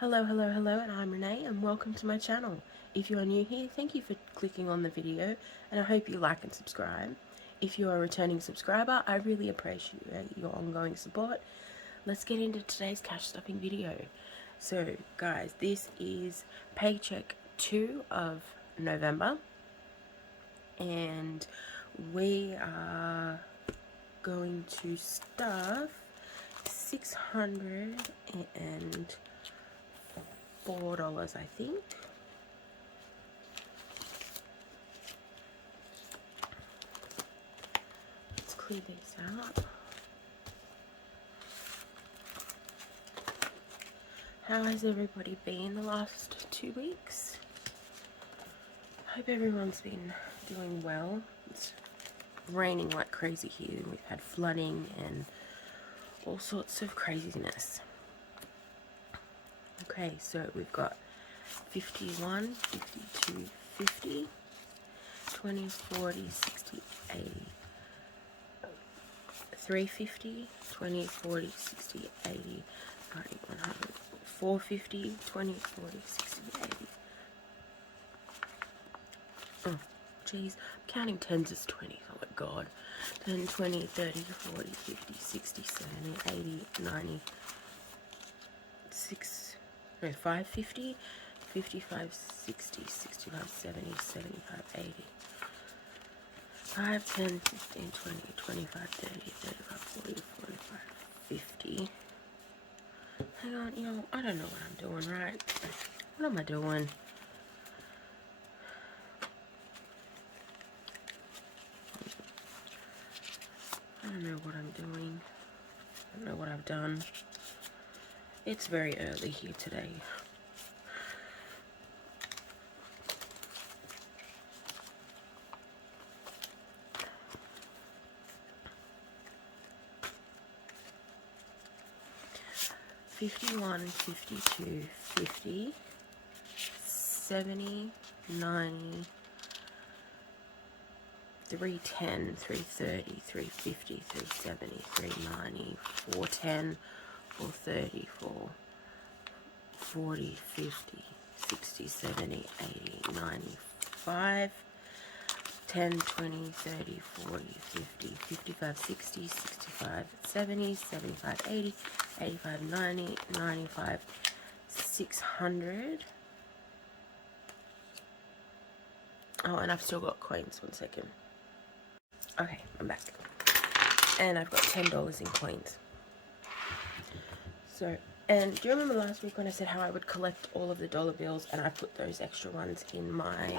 Hello, hello, hello, and I'm Renee, and welcome to my channel. If you are new here, thank you for clicking on the video, and I hope you like and subscribe. If you are a returning subscriber, I really appreciate your ongoing support. Let's get into today's cash stuffing video. So, guys, this is paycheck 2 of November, and we are going to stuff $604, I think. Let's clear these out. How has everybody been the last 2 weeks? I hope everyone's been doing well. It's raining like crazy here. We've had flooding and all sorts of craziness. Okay, so we've got 51, 52, 50, 20, 40, 60, 80, 350, 20, 40, 60, 80, 90, 100, 450, 20, 40, 60, 80. Oh, jeez. Counting tens is 20. Oh my god. 10, 20, 30, 40, 50, 60, 70, 80, 90, 550, 55, 60, 65, 70, 75, 80. 5, 10, 15, 20, 25, 30, 35, 40, 45, 50. Hang on, I don't know what I'm doing, right? What am I doing? I don't know what I'm doing. I don't know what I've done. It's very early here today. $51, $52, $50, $70, $90, $310, $330, $350, $370, $390, $410, $430, $440, $50, $60, $70, $80, $95, $10, $20, $30, $40, $50, $55, $60, $65, $70, $75, $80, $85, $90, $95, $600. Oh, and I've still got coins. 1 second. Okay, I'm back. And I've got $10 in coins. So, and do you remember last week when I said how I would collect all of the dollar bills and I put those extra ones in my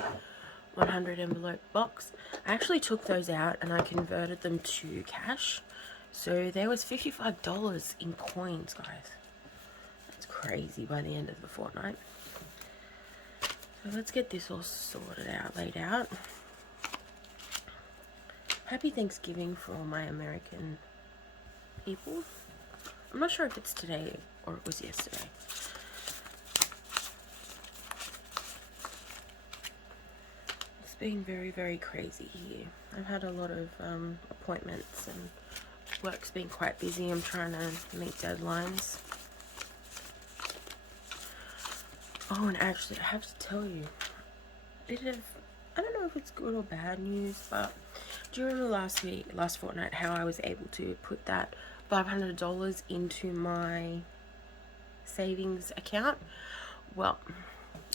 100 envelope box? I actually took those out and I converted them to cash. So there was $55 in coins, guys. That's crazy by the end of the fortnight. So let's get this all sorted out, laid out. Happy Thanksgiving for all my American people. I'm not sure if it's today or it was yesterday. It's been very, very crazy here. I've had a lot of appointments and work's been quite busy. I'm trying to meet deadlines. Oh, and actually, I have to tell you, I don't know if it's good or bad news, but do you remember last fortnight, how I was able to put that $500 into my savings account? Well,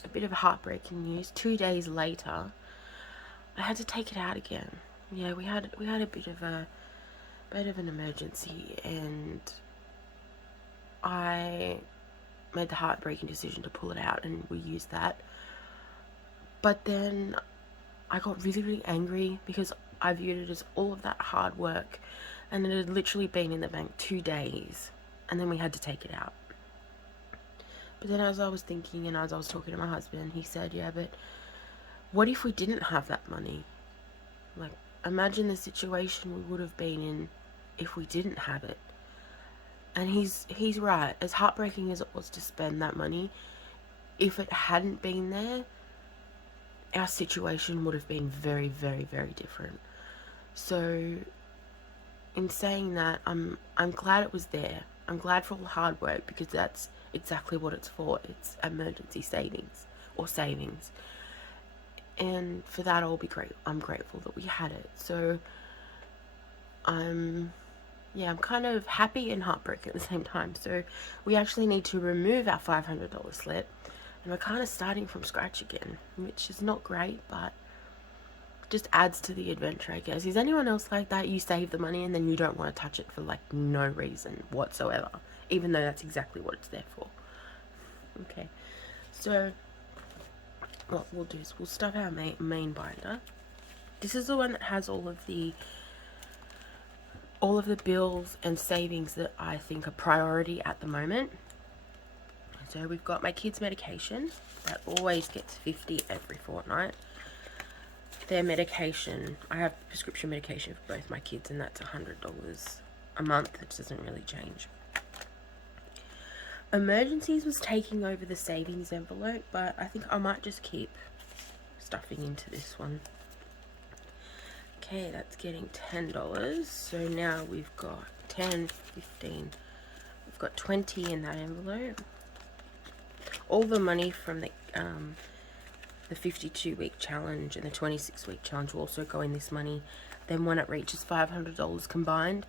a bit of heartbreaking news. 2 days later, I had to take it out again. Yeah, we had a bit of an emergency, and I made the heartbreaking decision to pull it out, and we used that. But then I got really, really angry because I viewed it as all of that hard work, and it had literally been in the bank 2 days, and then we had to take it out. But then as I was thinking and as I was talking to my husband, he said, yeah, but what if we didn't have that money? Like, imagine the situation we would have been in if we didn't have it. And he's right. As heartbreaking as it was to spend that money, if it hadn't been there, our situation would have been very, very, very different. So in saying that, I'm glad it was there. I'm glad for all the hard work, because that's exactly what it's for. It's emergency savings, or savings. And for that, I'm grateful that we had it. So I'm kind of happy and heartbroken at the same time. So we actually need to remove our $500 slip, and we're kind of starting from scratch again, which is not great, but just adds to the adventure, I guess. Is anyone else like that? You save the money and then you don't want to touch it for like no reason whatsoever, even though that's exactly what it's there for. Okay, so what we'll do is we'll stuff our main binder. This is the one that has all of the bills and savings that I think are priority at the moment. So we've got my kids' medication that always gets $50 every fortnight. Their medication, I have prescription medication for both my kids, and that's $100 a month. It doesn't really change. Emergencies was taking over the savings envelope, but I think I might just keep stuffing into this one. Okay, that's getting $10. So now we've got 10, 15. We've got 20 in that envelope. All the money from the 52-week challenge and the 26-week challenge will also go in this money. Then when it reaches $500 combined,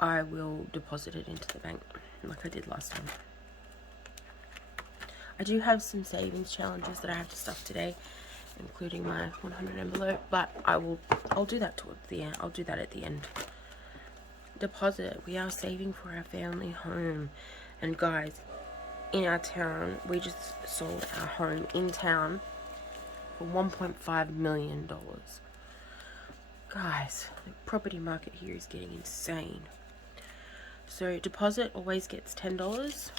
I will deposit it into the bank like I did last time. I do have some savings challenges that I have to stuff today, including my 100 envelope, but I'll do that towards the end. I'll do that at the end. Deposit. We are saving for our family home. And guys, in our town, we just sold our home in town for $1.5 million. Guys, the property market here is getting insane. So deposit always gets $10.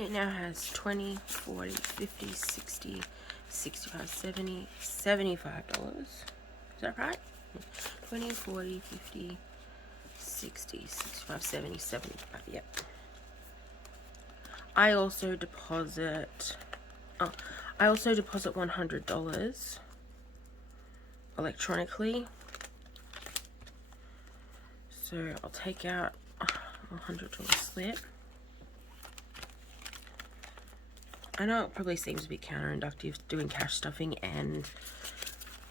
It now has 20, 40, 50, 60, 65, 70, $75. Is that right? 20, 40, 50, 60, 65, 70, 75. Yep. I also deposit $100 electronically. So I'll take out a $100 slip. I know it probably seems a bit counterintuitive doing cash stuffing and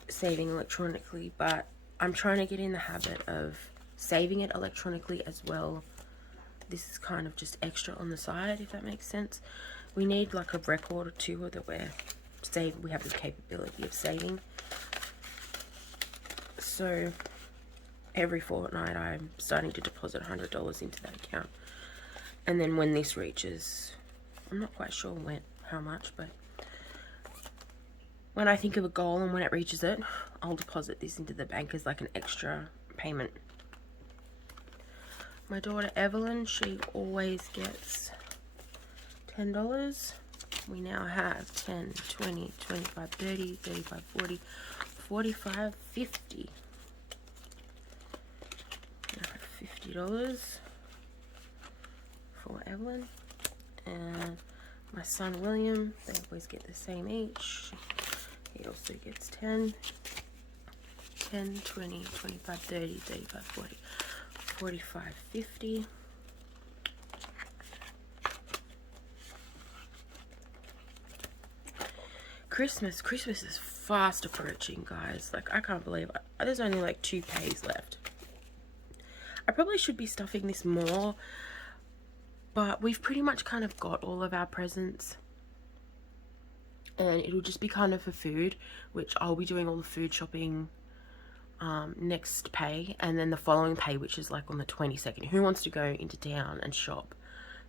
saving electronically, but I'm trying to get in the habit of saving it electronically as well. This is kind of just extra on the side, if that makes sense. We need like a record or two that we have the capability of saving. So every fortnight I'm starting to deposit $100 into that account. And then when this reaches, I'm not quite sure how much, but when I think of a goal and when it reaches it, I'll deposit this into the bank as like an extra payment. My daughter Evelyn, she always gets $10. We now have 10, 20, 25, 30, 35, 40, 45, 50. Now $50 for Evelyn. And my son William, they always get the same each. He also gets 10, 20, 25, 30, 35, 40, 45, 50. Christmas is fast approaching, guys. Like, I can't believe it. There's only like 2 pays left. I probably should be stuffing this more, but we've pretty much kind of got all of our presents, and it'll just be kind of for food, which I'll be doing all the food shopping next pay, and then the following pay, which is like on the 22nd. Who wants to go into town and shop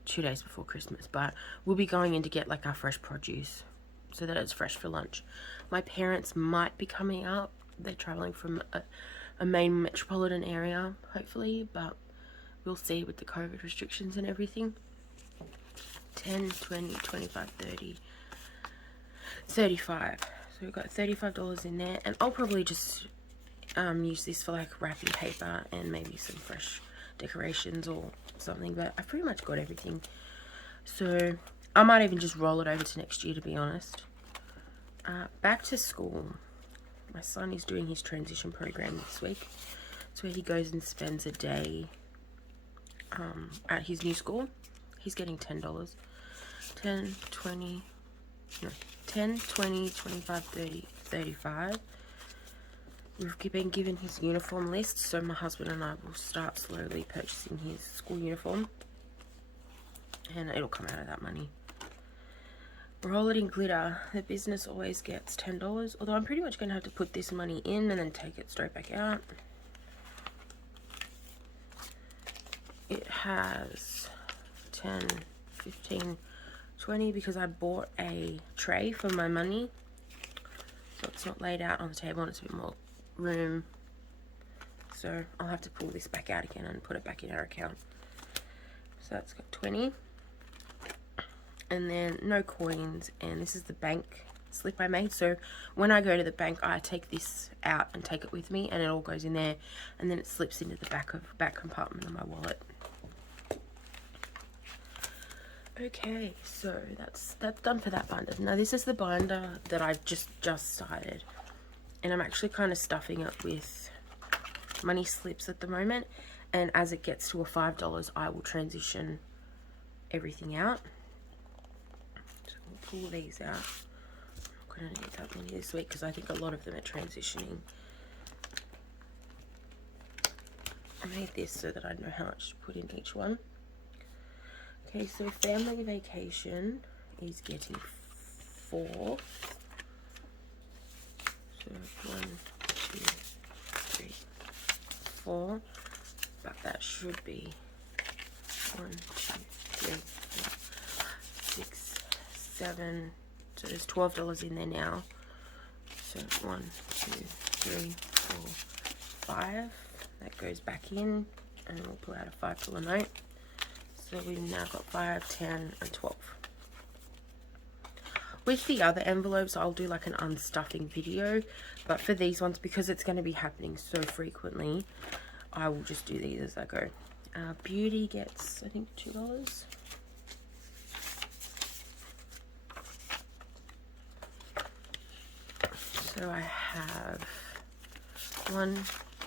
2 days before Christmas? But we'll be going in to get like our fresh produce so that it's fresh for lunch. My parents might be coming up. They're traveling from a main metropolitan area, hopefully, but we'll see with the COVID restrictions and everything. 10, 20, 25, 30, 35. So we've got $35 in there, and I'll probably just use this for like wrapping paper and maybe some fresh decorations or something, but I've pretty much got everything. So I might even just roll it over to next year, to be honest. Back to school. My son is doing his transition program this week. It's where he goes and spends a day at his new school. He's getting $10. 10, 20, no, 10, 20, 25, 30, 35. We've been given his uniform list, so my husband and I will start slowly purchasing his school uniform. And it'll come out of that money. Roll it in glitter. The business always gets $10, although I'm pretty much going to have to put this money in and then take it straight back out. It has 10, 15, 20 because I bought a tray for my money. So it's not laid out on the table and it's a bit more room. So I'll have to pull this back out again and put it back in our account. So that's got 20. And then no coins, and this is the bank slip I made. So when I go to the bank, I take this out and take it with me, and it all goes in there, and then it slips into the back compartment of my wallet. Okay, so that's done for that binder. Now this is the binder that I just started, and I'm actually kind of stuffing it with money slips at the moment, and as it gets to a $5, I will transition everything out. Pull these out. I'm not going to need that many this week because I think a lot of them are transitioning. I made this so that I know how much to put in each one. Okay, so family vacation is getting 4. So 1, 2, 3, 4. But that should be 1, 2, 3, 4, 6, 7. So there's $12 in there now. So 1, 2, 3, 4, 5. That goes back in, and we'll pull out a $5 note. So we've now got 5, 10, and 12. With the other envelopes, I'll do like an unstuffing video, but for these ones, because it's going to be happening so frequently, I will just do these as I go. Beauty gets, I think, $2. So I have 1,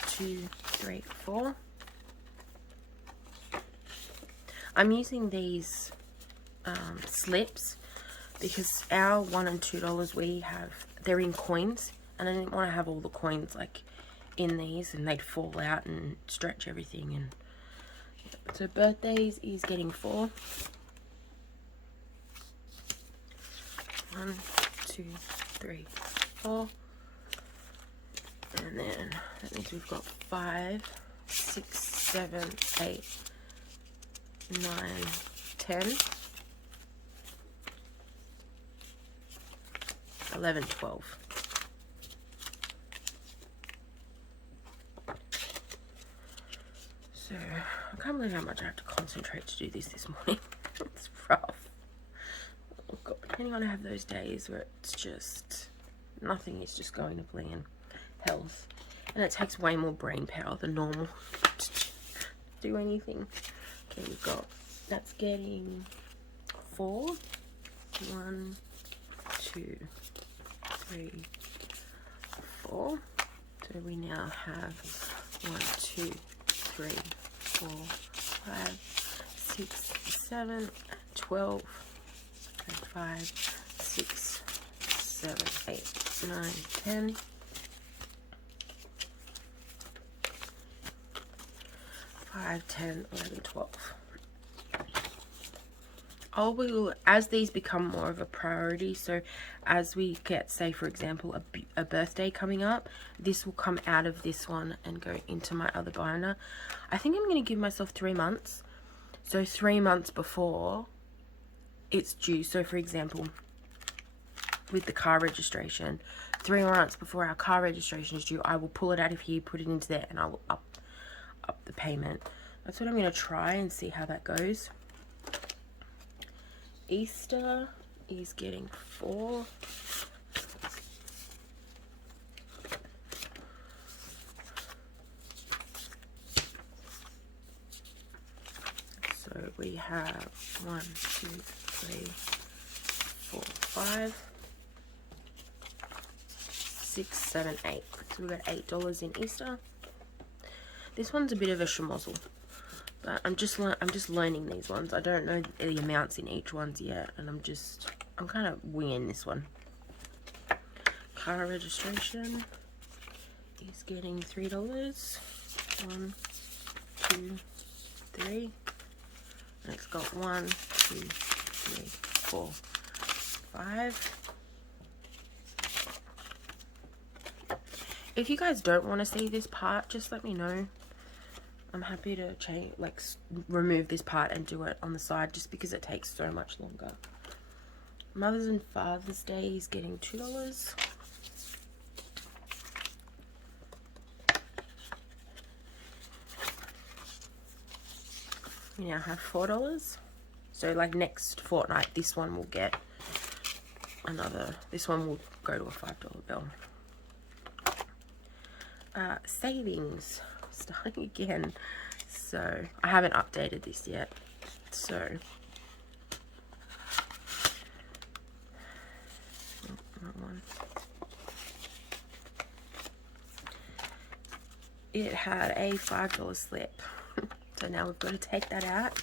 2, 3, 4. I'm using these slips because our $1 and $2 they're in coins, and I didn't want to have all the coins like in these and they'd fall out and stretch everything. And yeah. So birthdays is getting 4. 1, 2, 3, 4. And then that means we've got 5, 6, 7, 8, 9, 10, 11, 12. So I can't believe how much I have to concentrate to do this morning. It's rough. Oh God, depending on I have those days where it's just nothing is just going to plan. Health, and it takes way more brain power than normal to do anything. Okay, we've got that's getting 4. 1, 2, 3, 4. So we now have 1, 2, 3, 4, 5, 6, 7, 12, 5, 6, 7, 8, 9, 10. 5, 10, 11, 12. I will, as these become more of a priority, so as we get, say for example, a birthday coming up, this will come out of this one and go into my other binder. I think I'm going to give myself 3 months. So 3 months before it's due. So for example, with the car registration, 3 months before our car registration is due, I will pull it out of here, put it into there, and I will up the payment. That's what I'm going to try and see how that goes. Easter is getting 4. So we have 1, 2, 3, 4, 5, 6, 7, 8. So we've got $8 in Easter. This one's a bit of a schmozzle. But I'm just learning these ones. I don't know the amounts in each ones yet, and I'm kind of winging this one. Car registration is getting $3. 1, 2, 3. And it's got 1, 2, 3, 4, 5. If you guys don't want to see this part, just let me know. I'm happy to change, like, remove this part and do it on the side, just because it takes so much longer. Mother's and Father's Day is getting $2. We now have $4. So like next fortnight, this one will get this one will go to a $5 bill. Savings, starting again. So I haven't updated this yet. So it had a $5 slip. So now we've got to take that out,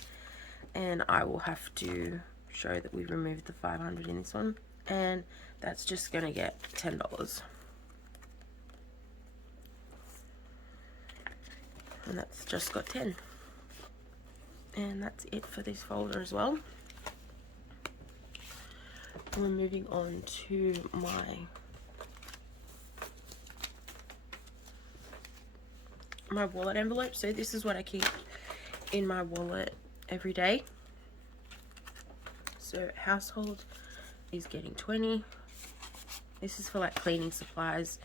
and I will have to show that we removed the 500 in this one, and that's just going to get $10. And that's just got 10. And that's it for this folder as well. We're moving on to my wallet envelope. So this is what I keep in my wallet every day. So household is getting 20. This is for like cleaning supplies.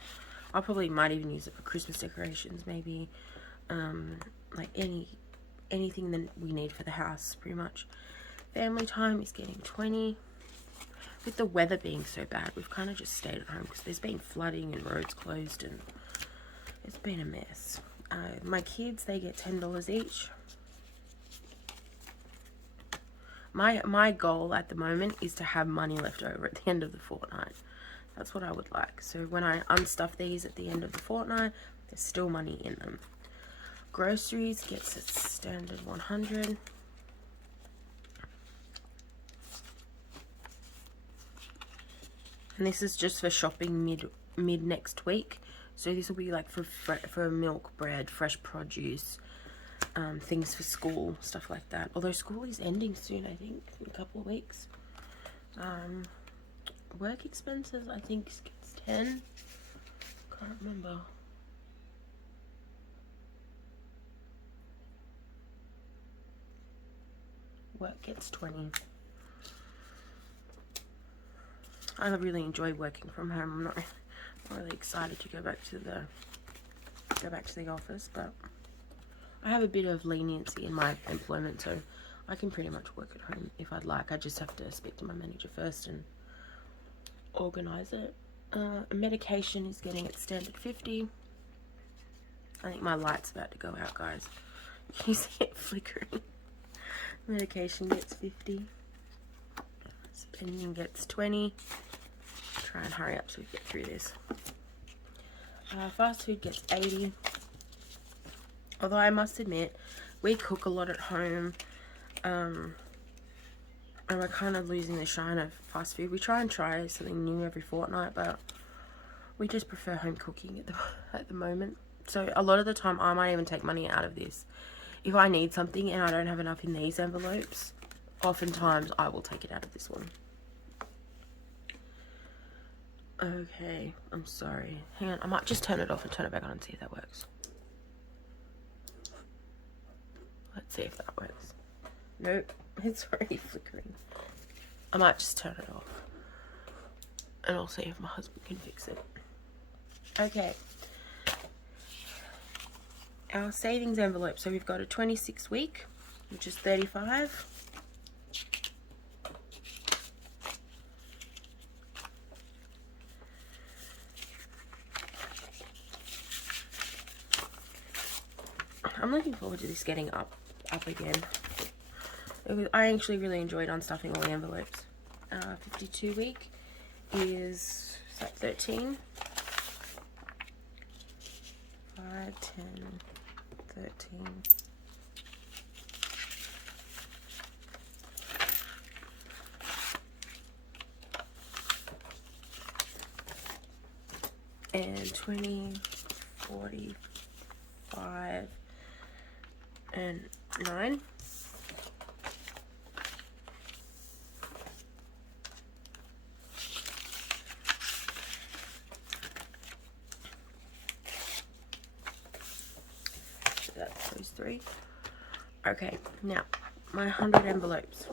I probably might even use it for Christmas decorations, maybe. Like anything that we need for the house, pretty much. Family time is getting 20. With the weather being so bad, we've kind of just stayed at home because there's been flooding and roads closed, and it's been a mess. My kids, they get $10 each. My goal at the moment is to have money left over at the end of the fortnight. That's what I would like. So when I unstuff these at the end of the fortnight, there's still money in them. Groceries gets its standard 100. And this is just for shopping mid next week. So this will be like for milk, bread, fresh produce, things for school, stuff like that. Although school is ending soon, I think, in a couple of weeks. Work expenses, I think, gets 10. Can't remember. Work gets 20. I really enjoy working from home. I'm not really excited to go back to the office, but I have a bit of leniency in my employment, so I can pretty much work at home if I'd like. I just have to speak to my manager first and organize it. Medication is getting its standard 50. I think my light's about to go out, guys. You see it flickering. Medication gets 50. Spending gets 20. Try and hurry up so we get through this. Fast food gets 80. Although I must admit, we cook a lot at home, and we're kind of losing the shine of fast food. We try something new every fortnight, but we just prefer home cooking at the moment. So a lot of the time, I might even take money out of this. If I need something and I don't have enough in these envelopes, oftentimes I will take it out of this one. Okay, I'm sorry. Hang on, I might just turn it off and turn it back on and see if that works. Let's see if that works. Nope, it's already flickering. I might just turn it off. And I'll see if my husband can fix it. Okay. Our savings envelope. So we've got a 26 week, which is 35. I'm looking forward to this getting up again. I actually really enjoyed unstuffing all the envelopes. 52 week is like 13. 5, 10, 13, and 20, 40, 5, and 9. So that's those 3. Okay, now my 100 envelopes.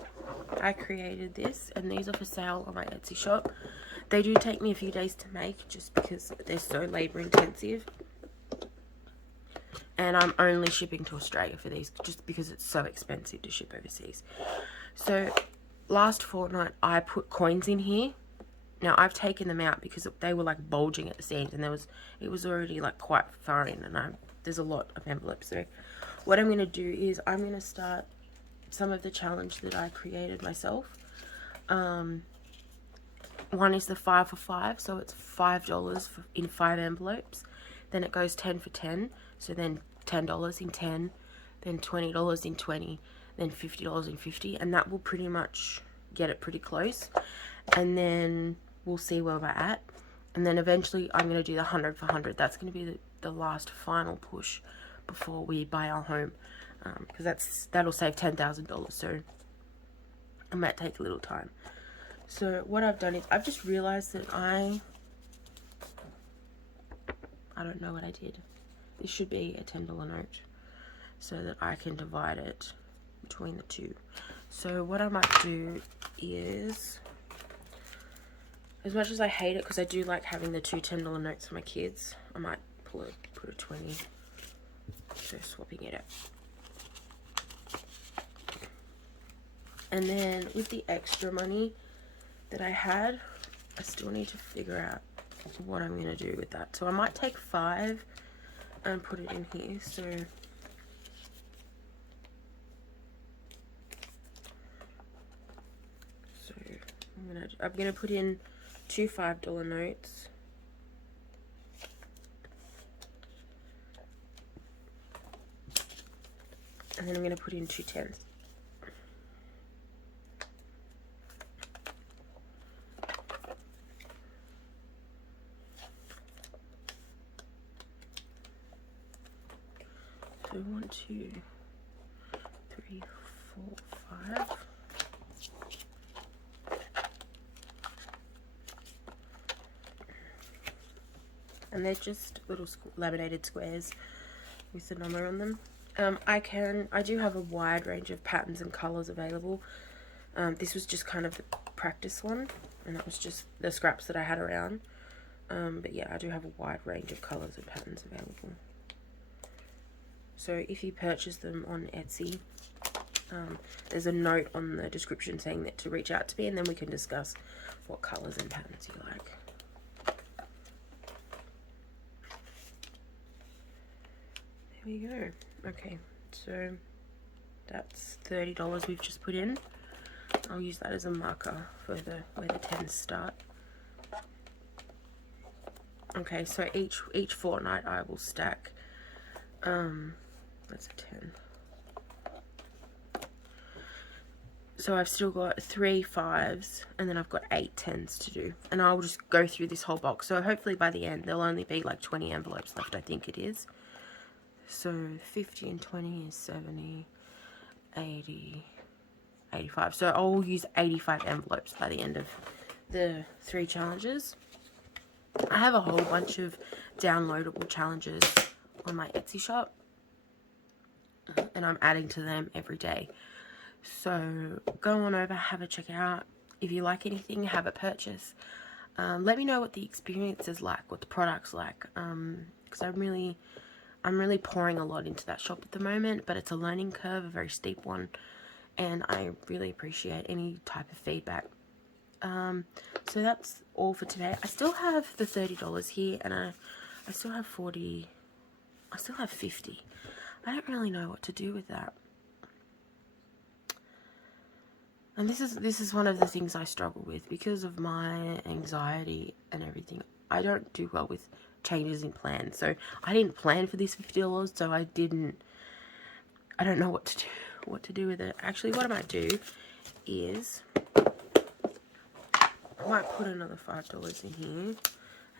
I created this, and these are for sale on my Etsy shop. They do take me a few days to make just because they're so labor intensive. And I'm only shipping to Australia for these just because it's so expensive to ship overseas. So last fortnight I put coins in here. Now I've taken them out because they were like bulging at the seams, and it was already like quite far in, and there's a lot of envelopes. So what I'm going to do is I'm going to start some of the challenge that I created myself. One is the 5 for 5, so it's $5 in 5 envelopes. Then it goes 10 for 10, so then $10 in 10, then $20 in 20, then $50 in 50, and that will pretty much get it pretty close. And then we'll see where we're at. And then eventually I'm going to do the 100 for 100. That's going to be the last final push before we buy our home, because that'll save $10,000, so it might take a little time. So what I've done is I've just realized that I don't know what I did. This should be a $10 note so that I can divide it between the two. So what I might do is, as much as I hate it because I do like having the 2 $10 notes for my kids, I might put a 20, so swapping it out. And then with the extra money that I had, I still need to figure out what I'm going to do with that. So I might take 5 and put it in here. So I'm gonna put in 2 $5 notes, and then I'm gonna put in 2 10s. So 1, 2, 3, 4, 5. And they're just little laminated squares with the number on them. I do have a wide range of patterns and colors available. This was just kind of the practice one, and that was just the scraps that I had around. But yeah, I do have a wide range of colors and patterns available. So if you purchase them on Etsy, there's a note on the description saying that to reach out to me, and then we can discuss what colors and patterns you like. There we go. Okay, so that's $30 we've just put in. I'll use that as a marker for where the 10s start. Okay, so each fortnight I will stack. That's a 10. So I've still got 3 5s, and then I've got 8 10s to do, and I'll just go through this whole box. So hopefully by the end there'll only be like 20 envelopes left, I think it is. So 50 and 20 is 70, 80, 85. So I'll use 85 envelopes by the end of the 3 challenges. I have a whole bunch of downloadable challenges on my Etsy shop, and I'm adding to them every day. So go on over, have a check out. If you like anything, have a purchase. Let me know what the experience is like, what the product's like, because I'm really pouring a lot into that shop at the moment, but it's a learning curve, a very steep one, and I really appreciate any type of feedback. So that's all for today. I still have the $30 here, and I still have 40. I still have 50. I don't really know what to do with that. And this is one of the things I struggle with because of my anxiety and everything. I don't do well with changes in plans. So I didn't plan for this $50, so I don't know what to do with it. Actually, what I might do is I might put another $5 in here,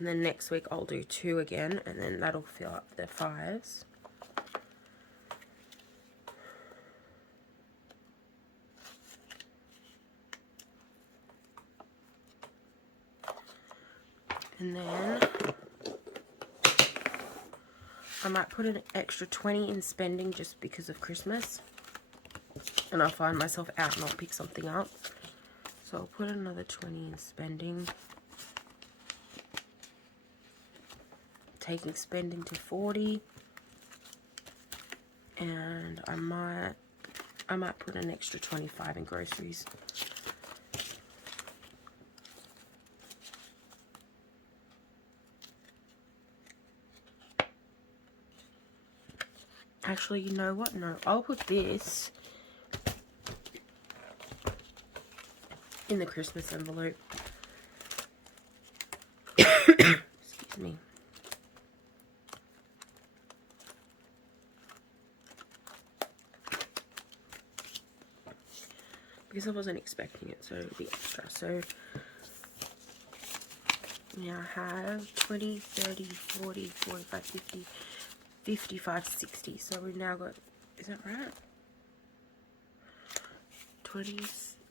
And then next week I'll do 2 again, and then that'll fill up the 5s. And then I might put an extra 20 in spending just because of Christmas. And I'll find myself out and I'll pick something up. So I'll put another 20 in spending. Taking spending to 40. And I might put an extra 25 in groceries. Actually, you know what? No, I'll put this in the Christmas envelope. Excuse me. Because I wasn't expecting it, so it'll be extra. So now I have 20, 30, 40, 45, 50, 55, 60. So we've now got, is that right?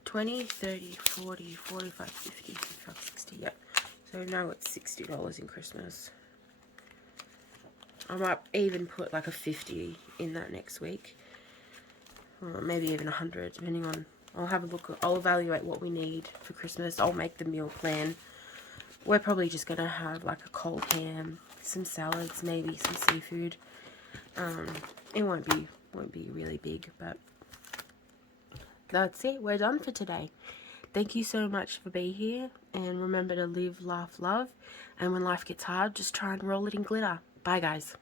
20, 30, 40, 45, 50, 55, 60. Yep. So now it's $60 in Christmas. I might even put like a 50 in that next week. Or maybe even 100, depending on, I'll have a look, I'll evaluate what we need for Christmas. I'll make the meal plan. We're probably just going to have like a cold ham, some salads, maybe some seafood. It won't be really big, but that's it. We're done for today. Thank you so much for being here, and remember to live, laugh, love, and when life gets hard, just try and roll it in glitter. Bye guys.